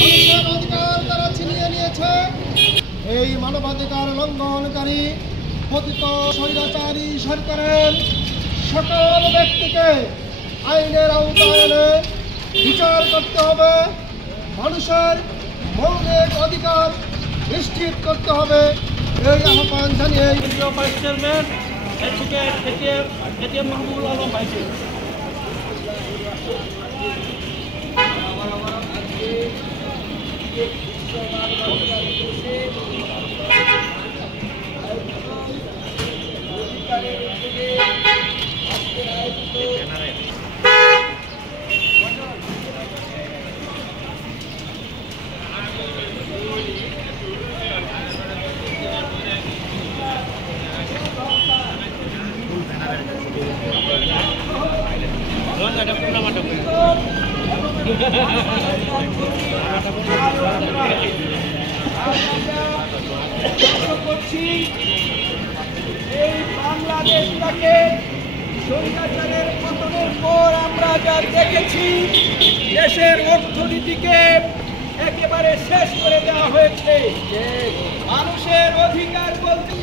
মানুষের অধিকার তারা ছিনিয়ে নিয়েছে। এই মানবাধিকার লঙ্ঘনকারী পতিত স্বৈরাচারী সরকারের সকল ব্যক্তিকে আইনের আওতায় এনে বিচার করতে হবে। মানুষের মৌলিক অধিকার নিশ্চিত করতে হবে। এই আহ্বান জানিয়ে vice chairman ATM Mahbubul Alam ভাইকে এই বাংলাদেশটাকে স্বৈরাচারের পতনের পর আমরা যা দেখেছি, দেশের অর্থনীতিকে একেবারে শেষ করে দেওয়া হয়েছে। মানুষের অধিকার বলতে